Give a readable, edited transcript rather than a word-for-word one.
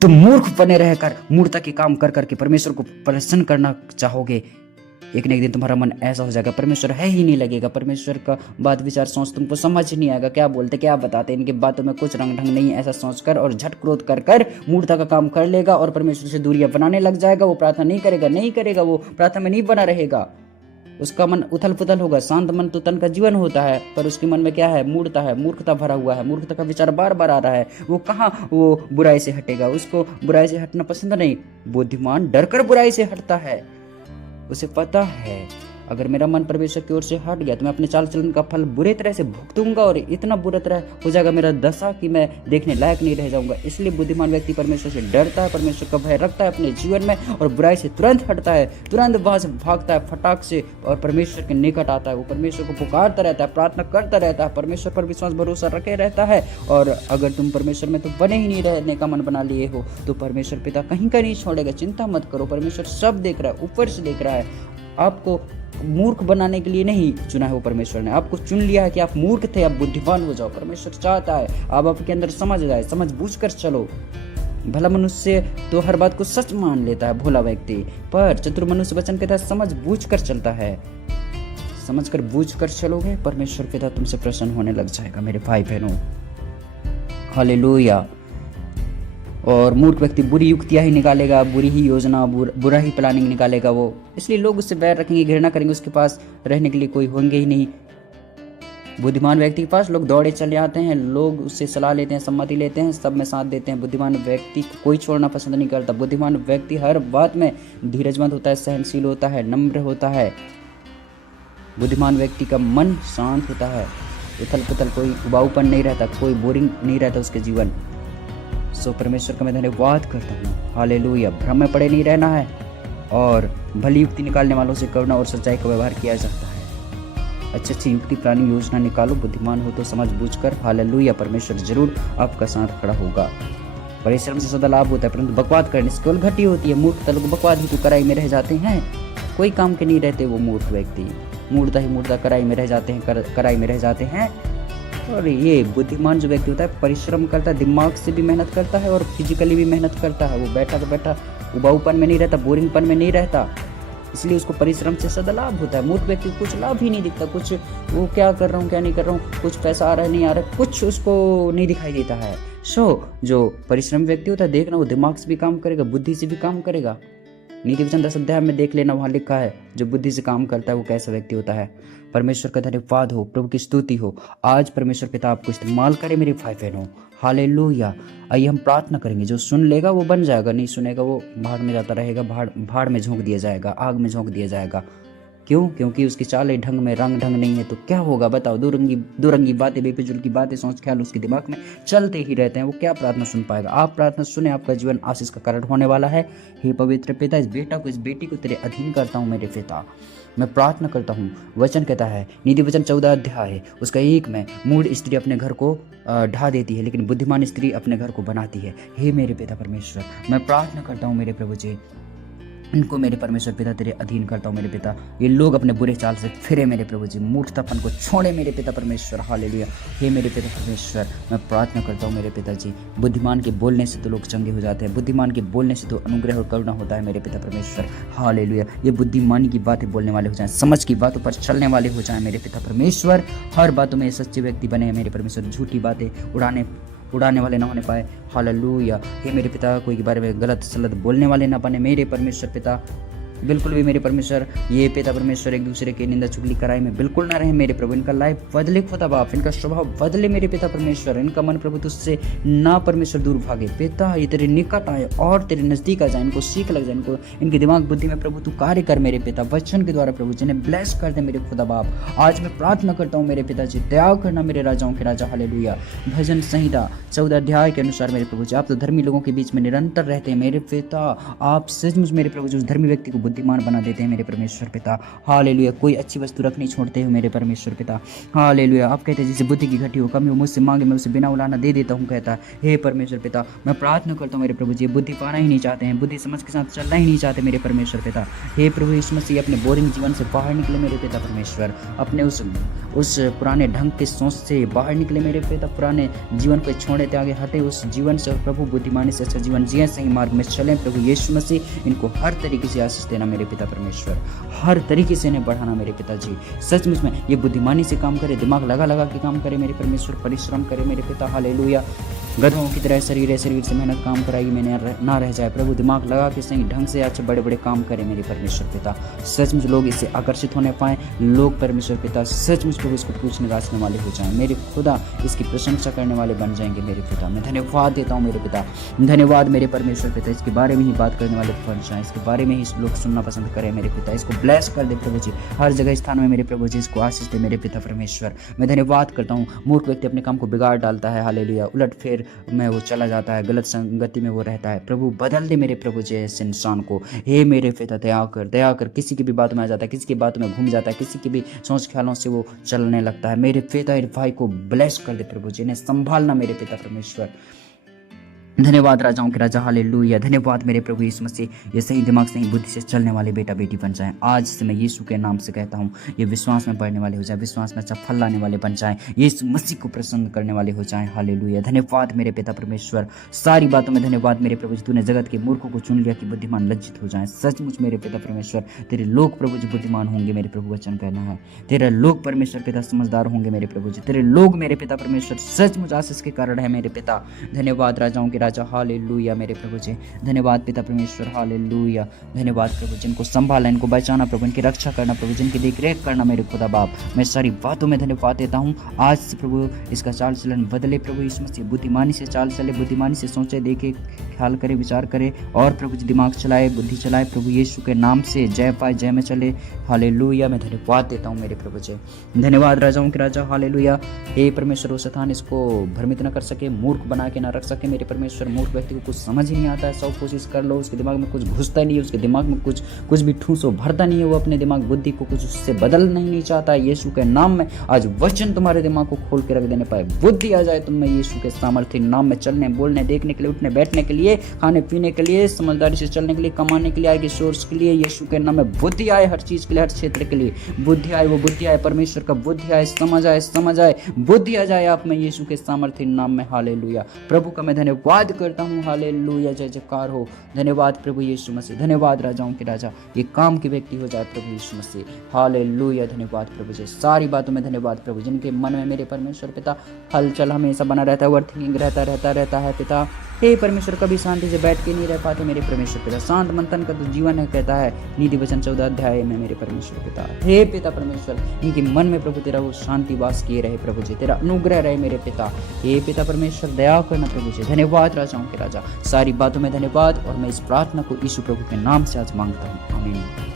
तुम मूर्ख बने रहकर मूर्खता के काम कर करके परमेश्वर को प्रसन्न करना चाहोगे, एक न एक दिन तुम्हारा मन ऐसा हो जाएगा, परमेश्वर है ही नहीं लगेगा। परमेश्वर का बात विचार सोच तुमको समझ नहीं आएगा, क्या बोलते क्या बताते, इनकी बातों में कुछ रंग ढंग नहीं है, ऐसा सोचकर और झट क्रोध कर कर मूर्खता का काम कर लेगा और परमेश्वर से दूरियां बनाने लग जाएगा। वो प्रार्थना नहीं करेगा, वो प्रार्थना में नहीं बना रहेगा, उसका मन उथल पुथल होगा। शांत मन तो तन का जीवन होता है, पर उसके मन में क्या है, मूर्खता है, मूर्खता भरा हुआ है, मूर्खता का विचार बार बार आ रहा है। वो कहाँ वो बुराई से हटेगा, उसको बुराई से हटना पसंद नहीं। बुद्धिमान डरकर बुराई से हटता है, उसे पता है अगर मेरा मन परमेश्वर की ओर से हट गया तो मैं अपने चाल चलन का फल बुरे तरह से भुगतूंगा और इतना बुरा तरह हो जाएगा मेरा दशा कि मैं देखने लायक नहीं रह जाऊंगा। इसलिए बुद्धिमान व्यक्ति परमेश्वर से डरता है, परमेश्वर का भय रखता है अपने जीवन में और बुराई से तुरंत हटता है, तुरंत वहां से भागता है फटाक से और परमेश्वर के निकट आता है। वो परमेश्वर को पुकारता रहता है, प्रार्थना करता रहता है, परमेश्वर पर विश्वास भरोसा रखे रहता है। और अगर तुम परमेश्वर में तो बने ही नहीं रहने का मन बना लिए हो तो परमेश्वर पिता कहीं का नहीं छोड़ेगा। चिंता मत करो, परमेश्वर सब देख रहा है, ऊपर से देख रहा है। आपको मूर्ख बनाने के लिए नहीं चुना है वो परमेश्वर ने, आपको चुन लिया है कि आप मूर्ख थे, आप बुद्धिमान हो जाओ। परमेश्वर चाहता है आप आपके अंदर समझ जाए, समझ बूझ कर चलो। भला मनुष्य तो हर बात को सच मान लेता है, भोला व्यक्ति, पर चतुर मनुष्य वचन के तहत समझ बूझ कर चलता है। समझ कर बूझ कर चलोगे, परमेश्वर पिता तुमसे प्रसन्न होने लग जाएगा मेरे भाई बहनों। हालेलुया। और मूर्ख व्यक्ति बुरी युक्तियां ही निकालेगा, बुरी ही योजना, बुरा ही प्लानिंग निकालेगा वो, इसलिए लोग उससे बैर रखेंगे, घृणा करेंगे, उसके पास रहने के लिए कोई होंगे ही नहीं। बुद्धिमान व्यक्ति के पास लोग दौड़े चले आते हैं, लोग उससे सलाह लेते हैं, सम्मति लेते हैं, सब में साथ देते हैं। बुद्धिमान व्यक्ति को कोई छोड़ना पसंद नहीं करता। बुद्धिमान व्यक्ति हर बात में धीरजमंद होता है, सहनशील होता है, नम्र होता है। बुद्धिमान व्यक्ति का मन शांत होता है, उथल पुथल कोई उबाऊपन नहीं रहता, कोई बोरिंग नहीं रहता उसके जीवन। सो परमेश्वर का मैं धन्यवाद करता हूँ। हालेलुया। भ्रम में पड़े नहीं रहना है और भली युक्ति निकालने वालों से करुणा और सच्चाई का व्यवहार किया जाता है। अच्छी युक्ति प्लानिंग योजना निकालो, बुद्धिमान हो तो समझ बूझ कर। हालेलुया। परमेश्वर जरूर आपका साथ खड़ा होगा। परिश्रम से सदा लाभ होता है, परंतु बकवाद करने से केवल घटी होती है। मूर्ख लोग बकवाद ही तो कराई में रह जाते हैं, कोई काम के नहीं रहते वो मूर्ख व्यक्ति। मूर्खता कराई में रह जाते हैं, कराई में रह जाते हैं। और ये बुद्धिमान जो व्यक्ति होता है परिश्रम करता है, दिमाग से भी मेहनत करता है और फिजिकली भी मेहनत करता है। वो बैठा तो बैठा उबाऊपन में नहीं रहता, बोरिंगपन में नहीं रहता, इसलिए उसको परिश्रम से सदा लाभ होता है। मूर्ख व्यक्ति को कुछ लाभ ही नहीं दिखता, कुछ वो क्या कर रहा हूँ क्या नहीं कर रहा हूँ, कुछ पैसा आ रहा है नहीं आ रहा है, कुछ उसको नहीं दिखाई देता है। जो परिश्रम व्यक्ति होता है, देखना वो दिमाग से भी काम करेगा, बुद्धि से भी काम करेगा। नीति वचन 10 अध्याय में देख लेना, वहाँ लिखा है जो बुद्धि से काम करता है वो कैसा व्यक्ति होता है। परमेश्वर का धन्यवाद हो, प्रभु की स्तुति हो। आज परमेश्वर पिता आपको इस्तेमाल करे मेरे भाई बहनों। हालेलुया। आइए हम प्रार्थना करेंगे, जो सुन लेगा वो बन जाएगा, नहीं सुनेगा वो भाड़ में जाता रहेगा, भाड़ में झोंक दिया जाएगा, आग में झोंक दिया जाएगा। क्यों? क्योंकि उसकी चाल ढंग में रंग ढंग नहीं है। तो क्या होगा बताओ? दुरंगी बातें, बेफिजूल की बातें, सोच ख्याल उसके दिमाग में चलते ही रहते हैं। वो क्या प्रार्थना सुन पाएगा? आप प्रार्थना सुने, आपका जीवन आशीष का कारण होने वाला है। हे पवित्र पिता, इस बेटा को, इस बेटी को तेरे अधीन करता हूँ मेरे पिता। मैं प्रार्थना करता हूँ। वचन कहता है, नीति वचन 14 अध्याय है उसका 1 में, मूढ़ स्त्री अपने घर को ढा देती है लेकिन बुद्धिमान स्त्री अपने घर को बनाती है। हे मेरे पिता परमेश्वर, मैं प्रार्थना करता हूँ मेरे प्रभु जी, इनको मेरे परमेश्वर पिता तेरे अधीन करता हूँ मेरे पिता। ये लोग अपने बुरे चाल से फिरे मेरे प्रभु जी, मूर्खतापन को छोड़े मेरे पिता परमेश्वर। हालेलुया। हे मेरे पिता परमेश्वर, मैं प्रार्थना करता हूँ मेरे पिताजी, बुद्धिमान के बोलने से तो लोग चंगे हो जाते हैं, बुद्धिमान के बोलने से तो अनुग्रह और करुणा होता है मेरे पिता परमेश्वर। हालेलुया। ये बुद्धिमानी की बातें बोलने वाले हो जाएं, समझ की बातों पर चलने वाले हो जाएं मेरे पिता परमेश्वर। हर बातों में सच्चे व्यक्ति बने मेरे परमेश्वर, झूठी बातें उड़ाने वाले ना होने पाए। हालेलुया। हे मेरे पिता, कोई के बारे में गलत सलत बोलने वाले ना बने मेरे परमेश्वर पिता, बिल्कुल भी मेरे परमेश्वर। ये पिता परमेश्वर एक दूसरे की निंदा चुगली कराई में बिल्कुल ना रहे मेरे प्रभु। इनका लाइफ बदले खुदा बाप, इनका स्वभाव बदले मेरे पिता परमेश्वर। इनका मन प्रभु तुझसे ना परमेश्वर दूर भागे पिता, ये तेरे निकट आए और तेरे नजदीक आ जाए, इनको सीख लग जाए, इनको इनके दिमाग बुद्धि में प्रभु तू कार्य कर मेरे पिता, वचन के द्वारा प्रभु जिन्हें ब्लेस कर दे मेरे खुदा बाप। आज मैं प्रार्थना करता हूँ मेरे पिताजी, दया करना मेरे राजाओं के राजा। हालेलुया। भजन संहिता 14 अध्याय के अनुसार मेरे प्रभु जी, आप तो धर्मी लोगों के बीच में निरंतर रहते हैं मेरे पिता। आप सचमुच मेरे प्रभु जी उस धर्मी व्यक्ति को बुद्धिमान बना देते हैं मेरे परमेश्वर पिता। हालेलुया। कोई अच्छी वस्तु रख नहीं छोड़ते हो मेरे परमेश्वर पिता। हालेलुया। आप कहते हैं जिसे बुद्धि की घटी हो, कमी हो, मुझसे मांगे मैं उसे बिना उलाना दे देता हूँ कहता है। हे परमेश्वर पिता, मैं प्रार्थना करता हूँ मेरे प्रभु जी, बुद्धि पाना ही नहीं चाहते हैं, बुद्धि समझ के साथ चलना ही नहीं चाहते मेरे परमेश्वर पिता। हे प्रभु यीशु मसीह, अपने बोरिंग जीवन से बाहर निकले मेरे पिता परमेश्वर, अपने उस पुराने ढंग के सोच से बाहर निकले मेरे पिता, पुराने जीवन को छोड़े त्यागे हटे उस जीवन से, प्रभु बुद्धिमानी से अच्छा जीवन जिए, सही मार्ग में चलें प्रभु यीशु मसीह। इनको हर तरीके से आशीष देना मेरे पिता परमेश्वर, हर तरीके से इन्हें बढ़ाना मेरे पिताजी। सचमुच में ये बुद्धिमानी से काम करे, दिमाग लगा लगा के काम करे मेरे परमेश्वर, परिश्रम करे मेरे पिता। हालेलुया। गधों की तरह शरीर है, शरीर से मेहनत काम कराएगी, मैंने ना रह जाए प्रभु, दिमाग लगा के सही ढंग से अच्छे बड़े बड़े काम करे मेरे परमेश्वर पिता। सचमुच लोग इससे आकर्षित होने पाए, लोग परमेश्वर पिता सचमुच प्रभु इसको पूछने गाछने वाले हो जाएं मेरे खुदा, इसकी प्रशंसा करने वाले बन जाएंगे मेरे पिता। मैं धन्यवाद देता हूँ मेरे पिता, धन्यवाद मेरे परमेश्वर पिता। इसके बारे में ही बात करने वाले बन जाएं, इसके बारे में ही लोग सुनना पसंद करें मेरे पिता। इसको ब्लेस कर दे प्रभु जी, हर जगह स्थान में मेरे प्रभु जी इसको आशीष दे मेरे पिता परमेश्वर। मैं धन्यवाद करता हूँ। मूर्ख व्यक्ति अपने काम को बिगाड़ डालता है, हालेलुया, उलट फेर में वो चला जाता है, गलत संगति में वो रहता है। प्रभु बदल दे मेरे प्रभु जी इस इंसान को, हे मेरे पिता दया कर। किसी की भी बात में आ जाता है, किसी की बात में घूम जाता है, किसी की भी सोच ख्यालों से वो चलने लगता है। मेरे पिता इस भाई को ब्लेस कर दे प्रभु जी, इन्हें संभालना मेरे पिता परमेश्वर। धन्यवाद राजाओं के राजा, हालेलुया। धन्यवाद मेरे प्रभु यीशु मसीह, ये सही दिमाग सही बुद्धि से चलने वाले बेटा बेटी बन जाएं। आज से मैं यीशु के नाम से कहता हूँ, ये विश्वास में बढ़ने वाले हो जाए, विश्वास में अच्छा फल लाने वाले बन जाएं, यीशु मसीह को प्रसन्न करने वाले हो जाएं। हालेलुया। धन्यवाद मेरे पिता परमेश्वर, सारी बातों में धन्यवाद मेरे प्रभु जी। तूने जगत के मूर्खों को चुन लिया कि बुद्धिमान लज्जित हो जाएं। सचमुच मेरे पिता परमेश्वर, तेरे लोग प्रभु जी बुद्धिमान होंगे मेरे प्रभु, वचन कहना है। तेरे लोग परमेश्वर पिता समझदार होंगे मेरे प्रभु जी। तेरे लोग मेरे पिता परमेश्वर सचमुच आशीष के कारण है मेरे पिता। धन्यवाद राजाओं के राजा, हालेलुया मेरे प्रभु जी। धन्यवाद पिता परमेश्वर, हालेलुया। धन्यवाद प्रभु, जिनको संभालना, इनको बचाना प्रभु, इनकी रक्षा करना प्रभु, जिनकी देख रेख करना मेरे खुदा बाप। मैं सारी बातों में धन्यवाद देता हूँ। आज से प्रभु इसका चाल चलन बदले प्रभु यीशु मसीह, बुद्धिमानी से चाल चले, बुद्धिमानी से सोचे, देखे, ख्याल करे, विचार करे और प्रभु जी दिमाग चलाए, बुद्धि चलाए प्रभु यीशु के नाम से। जय पाए, जय में चले। हालेलुया। मैं धन्यवाद देता हूँ मेरे प्रभु जी। धन्यवाद राजाओं के राजा, हालेलुया। हे परमेश्वर, वो शैतान इसको भ्रमित न कर सके, मूर्ख बना के ना रख सके मेरे परमेश्वर। मूर्ख व्यक्ति को कुछ समझ ही नहीं आता है, सब कोशिश कर लो, उसके दिमाग में कुछ घुसता नहीं है, उसके दिमाग में कुछ भी ठूसो भरता नहीं है, वो अपने दिमाग बुद्धि को कुछ उससे बदलना ही नहीं चाहता है। यीशु के नाम में आज वचन तुम्हारे दिमाग को खोल के रख देने पाए, बुद्धि आ जाए तुम में यीशु के सामर्थ्य नाम में, चलने, बोलने, देखने के लिए, उठने बैठने के लिए, खाने पीने के लिए, समझदारी से चलने के लिए, कमाने के लिए, आगे सोर्स के लिए, यीशु के नाम में बुद्धि आए, हर चीज के लिए, हर क्षेत्र के लिए बुद्धि आए, वो बुद्धि आए परमेश्वर का, बुद्धि आए, समझ आए, बुद्धि आ जाए आप में यीशु के सामर्थ्य नाम में। हालेलुया। प्रभु का मैं धन्यवाद करता हूँ। हालेलुया। जय जयकार हो। धन्यवाद प्रभु यीशु मसीह। धन्यवाद राजाओं के राजा, ये काम के व्यक्ति हो जाए प्रभु यीशु मसीह। हालेलुया। धन्यवाद प्रभु जी, सारी बातों में धन्यवाद प्रभु, जिनके मन में मेरे परमेश्वर पिता हलचल हमेशा बना रहता है, ओवरथिंकिंग रहता है पिता। हे परमेश्वर, कभी शांति से बैठ के नहीं रह पाते मेरे परमेश्वर पिता। शांत मंथन का तो जीवन है, कहता है नीति वचन 14 अध्याय में मेरे परमेश्वर पिता। हे पिता परमेश्वर, इनके मन में प्रभु तेरा वो शांति वास किए रहे प्रभु जी, तेरा अनुग्रह रहे मेरे पिता। हे पिता परमेश्वर, दया करना प्रभु जी। धन्यवाद राजाओं के राजा, सारी बातों में धन्यवाद। और मैं इस प्रार्थना को यीशु प्रभु के नाम से आज मांगता हूँ, आमीन।